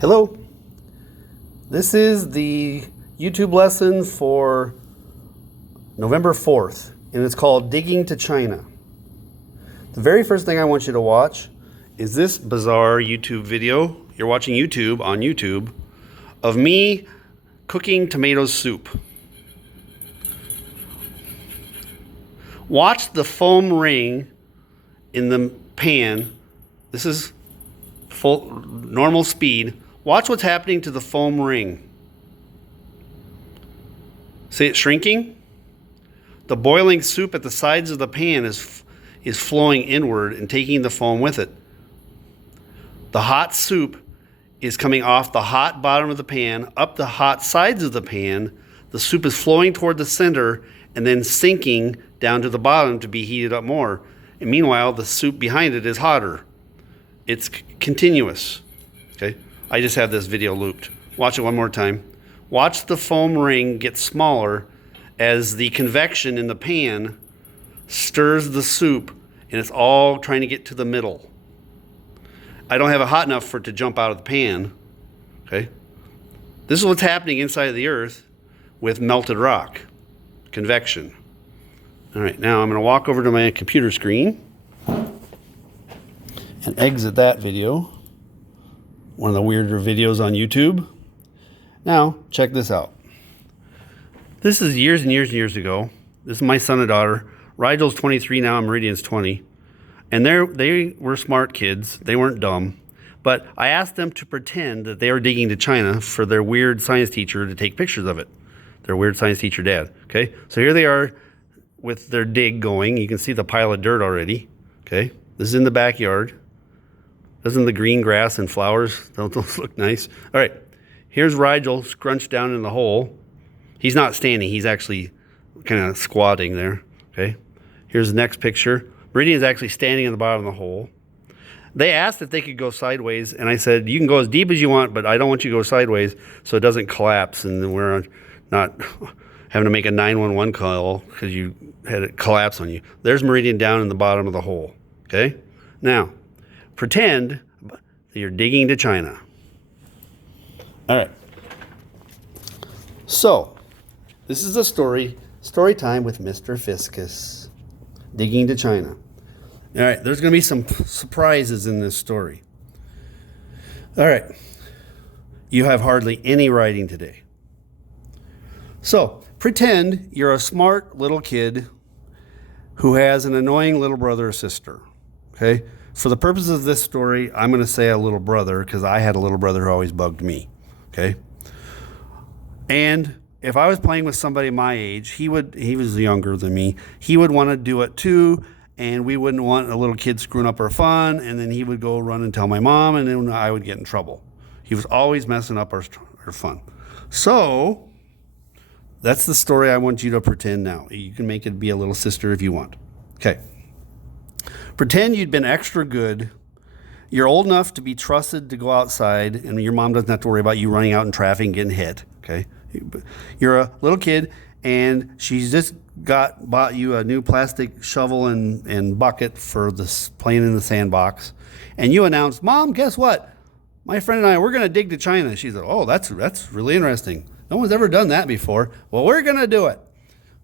Hello. This is the YouTube lesson for November 4th, and it's called Digging to China. The very first thing I want you to watch is this bizarre YouTube video. You're watching YouTube on YouTube of me cooking tomato soup. Watch the foam ring in the pan. This is full normal speed. Watch what's happening to the foam ring. See it shrinking? The boiling soup at the sides of the pan is flowing inward and taking the foam with it. The hot soup is coming off the hot bottom of the pan, up the hot sides of the pan. The soup is flowing toward the center and then sinking down to the bottom to be heated up more. And meanwhile, the soup behind it is hotter. It's continuous. Okay? I just have this video looped. Watch it one more time. Watch the foam ring get smaller as the convection in the pan stirs the soup, and it's all trying to get to the middle. I don't have it hot enough for it to jump out of the pan. Okay? This is what's happening inside of the earth with melted rock. Convection. All right, now I'm going to walk over to my computer screen and exit that video. One of the weirder videos on YouTube. Now, check this out. This is years and years and years ago. This is my son and daughter. Rigel's 23 now, Meridian's 20. And they were smart kids. They weren't dumb. But I asked them to pretend that they were digging to China for their weird science teacher to take pictures of it. Their weird science teacher dad. Okay? So here they are with their dig going. You can see the pile of dirt already. Okay? This is in the backyard. Doesn't the green grass and flowers, don't those look nice? All right, here's Rigel scrunched down in the hole. He's not standing, he's actually kind of squatting there, okay? Here's the next picture. Meridian is actually standing in the bottom of the hole. They asked if they could go sideways, and I said, you can go as deep as you want, but I don't want you to go sideways so it doesn't collapse, and then we're not having to make a 911 call because you had it collapse on you. There's Meridian down in the bottom of the hole, okay? Now, pretend that you're digging to China. All right. So, this is a story time with Mr. Fiscus. Digging to China. All right, there's going to be some surprises in this story. All right. You have hardly any writing today. So, pretend you're a smart little kid who has an annoying little brother or sister. Okay? For the purpose of this story, I'm going to say a little brother because I had a little brother who always bugged me, okay? And if I was playing with somebody my age, he was younger than me, he would want to do it too, and we wouldn't want a little kid screwing up our fun, and then he would go run and tell my mom, and then I would get in trouble. He was always messing up our fun. So, that's the story I want you to pretend now. You can make it be a little sister if you want. Okay. Pretend you'd been extra good. You're old enough to be trusted to go outside, and your mom doesn't have to worry about you running out in traffic and getting hit, okay? You're a little kid, and she's just bought you a new plastic shovel and bucket for playing in the sandbox. And you announce, Mom, guess what? My friend and I, we're going to dig to China. She's like, oh, that's really interesting. No one's ever done that before. Well, we're going to do it.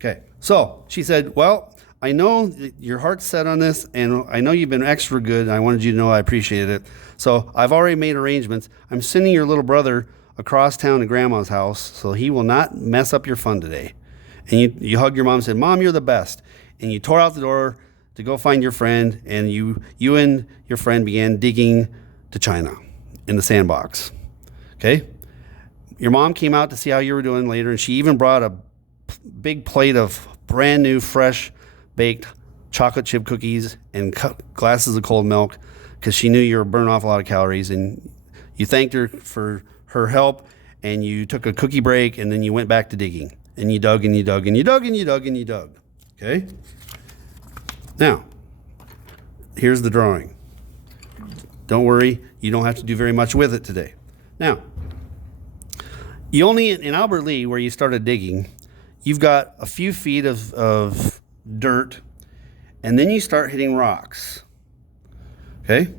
Okay, so she said, well, I know your heart's set on this, and I know you've been extra good, and I wanted you to know I appreciated it. So I've already made arrangements. I'm sending your little brother across town to Grandma's house so he will not mess up your fun today. And you hug your mom and said, Mom, you're the best. And you tore out the door to go find your friend, and you and your friend began digging to China in the sandbox. Okay? Your mom came out to see how you were doing later, and she even brought a big plate of brand new, fresh, baked chocolate chip cookies and glasses of cold milk because she knew you were burning off a lot of calories, and you thanked her for her help, and you took a cookie break, and then you went back to digging, and you dug and you dug and you dug and you dug and you dug. Okay? Now, here's the drawing. Don't worry, you don't have to do very much with it today. Now, you only in Albert Lea, where you started digging, you've got a few feet of dirt, and then you start hitting rocks. Okay?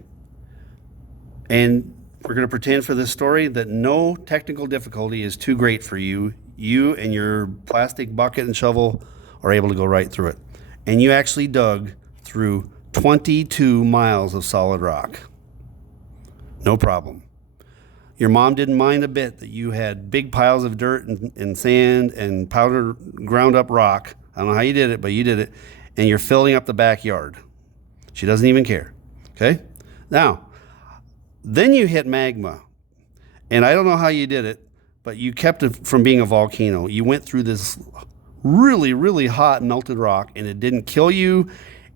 And we're going to pretend for this story that no technical difficulty is too great for you. You and your plastic bucket and shovel are able to go right through it. And you actually dug through 22 miles of solid rock. No problem. Your mom didn't mind a bit that you had big piles of dirt and sand and powder ground up rock. I don't know how you did it, but you did it. And you're filling up the backyard. She doesn't even care. Okay? Now, then you hit magma. And I don't know how you did it, but you kept it from being a volcano. You went through this really, really hot melted rock, and it didn't kill you,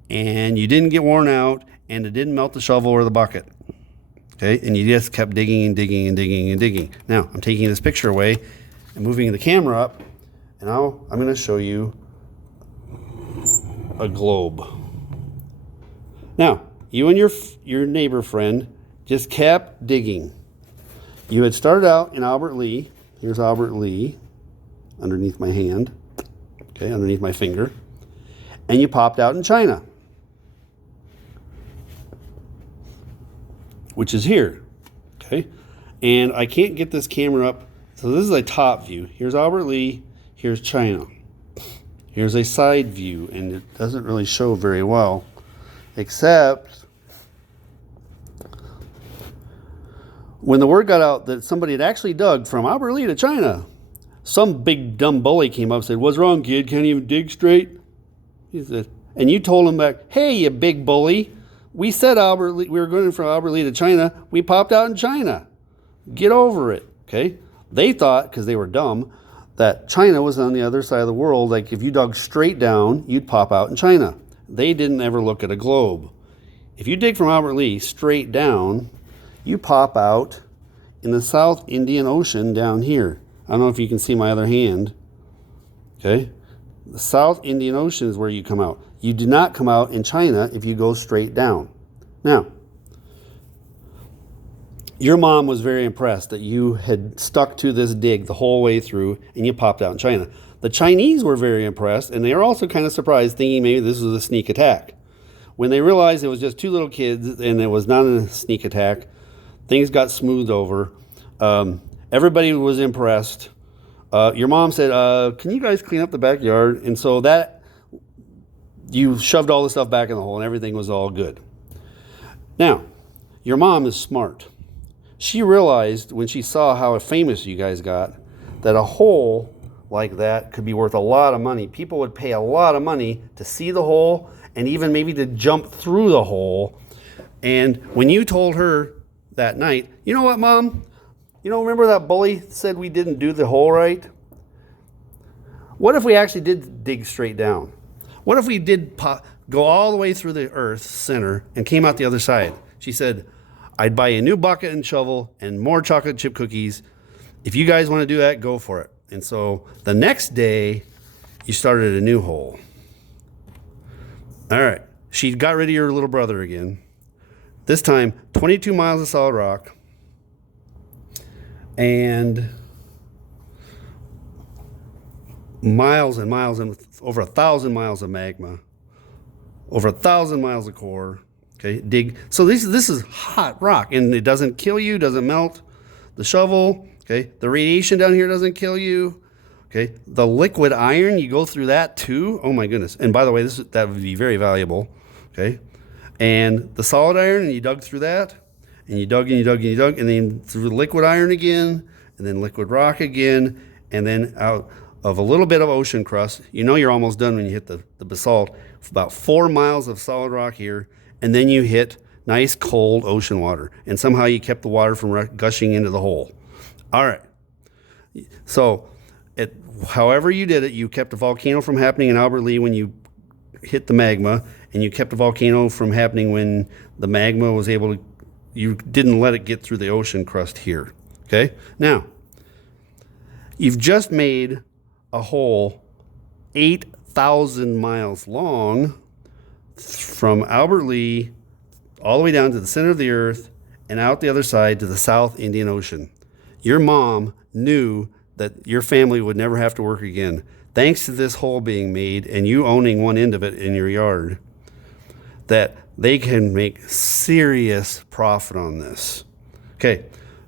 and you didn't get worn out, and it didn't melt the shovel or the bucket. Okay? And you just kept digging and digging and digging and digging. Now, I'm taking this picture away and moving the camera up, and now I'm going to show you a globe. Now, you and your neighbor friend just kept digging. You had started out in Albert Lea. Here's Albert Lea underneath my hand, okay, underneath my finger. And you popped out in China, which is here, okay? And I can't get this camera up. So this is a top view. Here's Albert Lea. Here's China. Here's a side view, and it doesn't really show very well, except when the word got out that somebody had actually dug from Albert Lea to China, some big dumb bully came up and said, "What's wrong, kid? Can't even dig straight?" He said, and you told him back, "Hey, you big bully, we said Albert Lea, we were going from Albert Lea to China. We popped out in China. Get over it." Okay? They thought, because they were dumb, that China was on the other side of the world. Like if you dug straight down, you'd pop out in China. They didn't ever look at a globe. If you dig from Albert Lea straight down, you pop out in the South Indian Ocean down here. I don't know if you can see my other hand. Okay? The South Indian Ocean is where you come out. You do not come out in China if you go straight down. Now, your mom was very impressed that you had stuck to this dig the whole way through and you popped out in China. The Chinese were very impressed, and they were also kind of surprised, thinking maybe this was a sneak attack. When they realized it was just two little kids and it was not a sneak attack, things got smoothed over. Everybody was impressed. Your mom said, "Can you guys clean up the backyard?" And so that, you shoved all the stuff back in the hole and everything was all good. Now, your mom is smart. She realized when she saw how famous you guys got that a hole like that could be worth a lot of money. People would pay a lot of money to see the hole and even maybe to jump through the hole. And when you told her that night, "You know what, Mom? You know, remember that bully said we didn't do the hole right? What if we actually did dig straight down? What if we did go all the way through the Earth's center and came out the other side?" She said, "I'd buy you a new bucket and shovel and more chocolate chip cookies. If you guys want to do that, go for it." And so the next day, you started a new hole. All right. She got rid of your little brother again. This time, 22 miles of solid rock and miles and miles and over 1,000 miles of magma, over 1,000 miles of core. Okay, dig. So this is hot rock, and it doesn't kill you, doesn't melt. The shovel, okay, the radiation down here doesn't kill you. Okay, the liquid iron, you go through that too. Oh my goodness! And by the way, that would be very valuable. Okay, and the solid iron, and you dug through that, and you dug and you dug and you dug, and then through the liquid iron again, and then liquid rock again, and then out of a little bit of ocean crust. You know you're almost done when you hit the basalt. About 4 miles of solid rock here. And then you hit nice cold ocean water. And somehow you kept the water from gushing into the hole. All right. So however you did it, you kept a volcano from happening in Albert Lea when you hit the magma. And you kept a volcano from happening when the magma was able to, you didn't let it get through the ocean crust here. Okay? Now, you've just made a hole 8,000 miles long from Albert Lea all the way down to the center of the earth and out the other side to the South Indian Ocean. Your mom knew that your family would never have to work again, thanks to this hole being made and you owning one end of it in your yard, that they can make serious profit on this. Okay,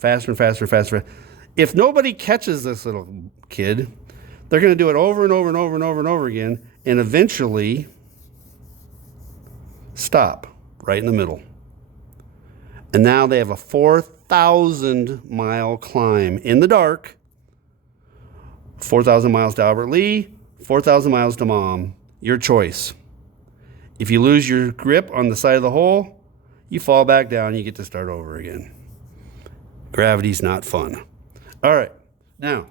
faster and faster and faster. If nobody catches this little kid, they're going to do it over and over and over and over and over again, and eventually stop right in the middle. And now they have a 4,000-mile climb in the dark. 4,000 miles to Albert Lea, 4,000 miles to Mom. Your choice. If you lose your grip on the side of the hole, you fall back down, you get to start over again. Gravity's not fun. All right. Now,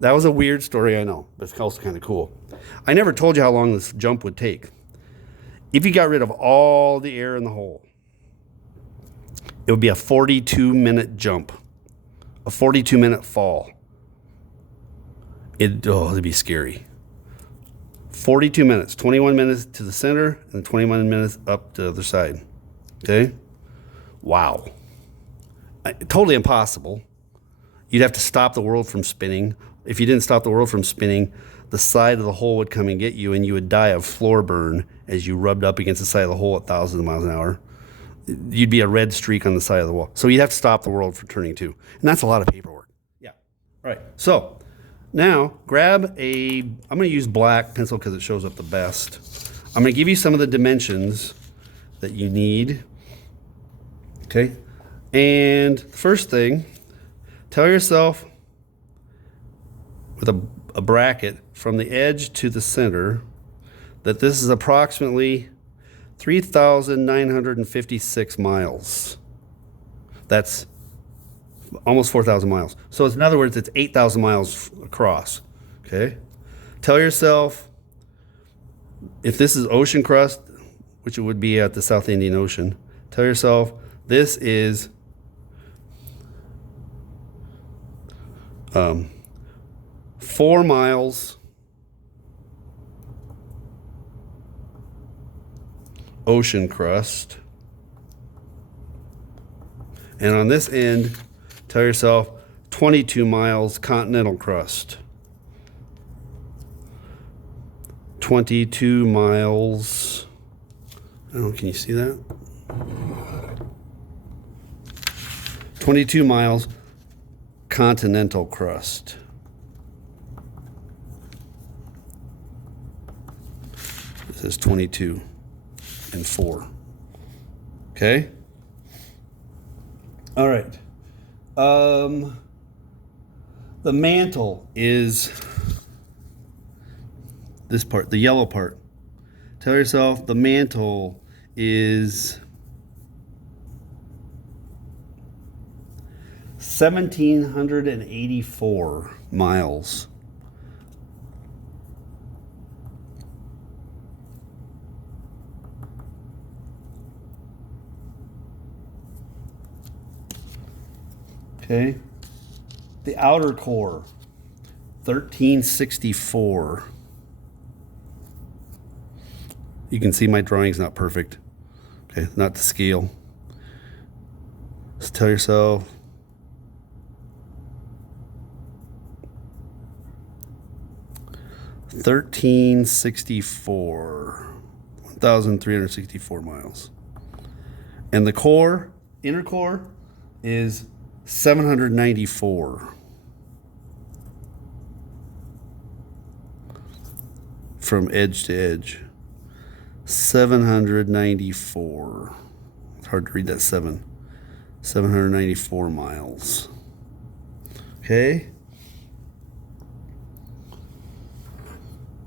that was a weird story, I know, but it's also kind of cool. I never told you how long this jump would take. If you got rid of all the air in the hole, it would be a 42-minute jump, a 42-minute fall. It'd be scary. 42 minutes, 21 minutes to the center, and 21 minutes up to the other side. Okay? Wow. Totally impossible. You'd have to stop the world from spinning. If you didn't stop the world from spinning, the side of the hole would come and get you, and you would die of floor burn as you rubbed up against the side of the hole at thousands of miles an hour. You'd be a red streak on the side of the wall. So you'd have to stop the world from turning too. And that's a lot of paperwork. Yeah. All right. So now grab I'm going to use black pencil because it shows up the best. I'm going to give you some of the dimensions that you need. Okay. And first thing, tell yourself with a bracket from the edge to the center that this is approximately 3,956 miles. That's almost 4,000 miles. So in other words, it's 8,000 miles across. Okay? Tell yourself, if this is ocean crust, which it would be at the South Indian Ocean, tell yourself this is 4 miles ocean crust. And on this end, tell yourself 22 miles continental crust. 22 miles. Oh, can you see that? 22 miles continental crust. This is 22 and 4. Okay? All right. The mantle is this part, the yellow part. Tell yourself the mantle is 1,784 miles. Okay. The outer core, 1,364. You can see my drawing's not perfect. Okay, not to scale. Just tell yourself 1,364, 1,364 miles. And the core, inner core, is 794 from edge to edge. 794. It's hard to read that 7. 794 miles. Okay.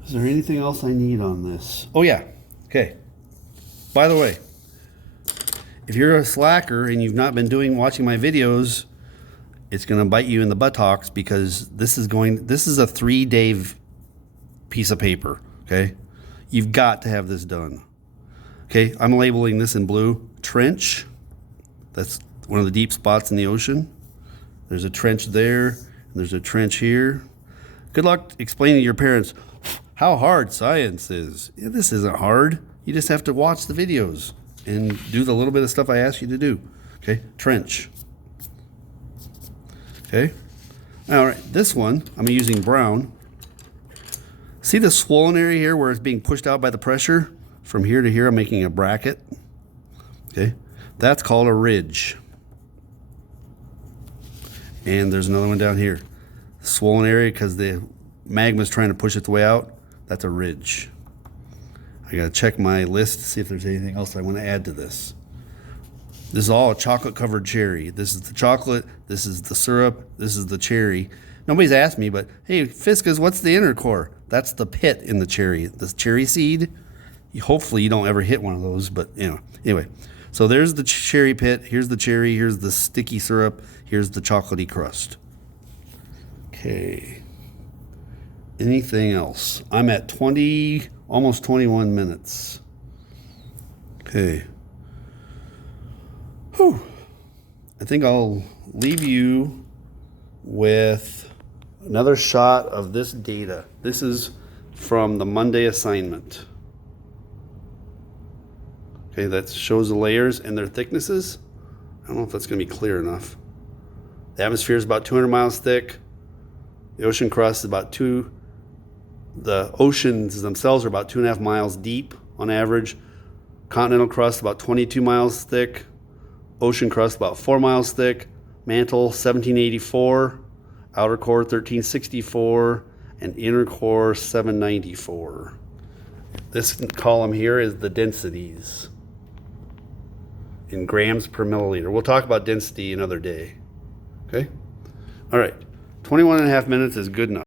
Is there anything else I need on this? Oh yeah. Okay. By the way, if you're a slacker and you've not been watching my videos, it's going to bite you in the buttocks because this is a 3-day piece of paper. Okay. You've got to have this done. Okay. I'm labeling this in blue. Trench. That's one of the deep spots in the ocean. There's a trench there, and there's a trench here. Good luck explaining to your parents how hard science is. Yeah, this isn't hard. You just have to watch the videos and do the little bit of stuff I ask you to do. Okay, trench. Okay. All right, this one, I'm using brown. See the swollen area here where it's being pushed out by the pressure? From here to here, I'm making a bracket. Okay, that's called a ridge. And there's another one down here. Swollen area because the magma's trying to push its way out. That's a ridge. I gotta check my list to see if there's anything else I want to add to this. This is all a chocolate covered cherry. This is the chocolate, this is the syrup, this is the cherry. Nobody's asked me, but hey, Fiscus, what's the inner core? That's the pit in the cherry seed. Hopefully you don't ever hit one of those, but anyway. So there's the cherry pit, here's the cherry, here's the sticky syrup, here's the chocolatey crust. Okay. Anything else? I'm at almost 21 minutes. Okay. Whew. I think I'll leave you with another shot of this data. This is from the Monday assignment. Okay, that shows the layers and their thicknesses. I don't know if that's going to be clear enough. The atmosphere is about 200 miles thick. The ocean crust is about the oceans themselves are about 2.5 miles deep on average. Continental crust about 22 miles thick. Ocean crust about 4 miles thick. Mantle 1784. Outer core 1364. And inner core 794. This column here is the densities in grams per milliliter. We'll talk about density another day. Okay? All right. 21.5 minutes is good enough.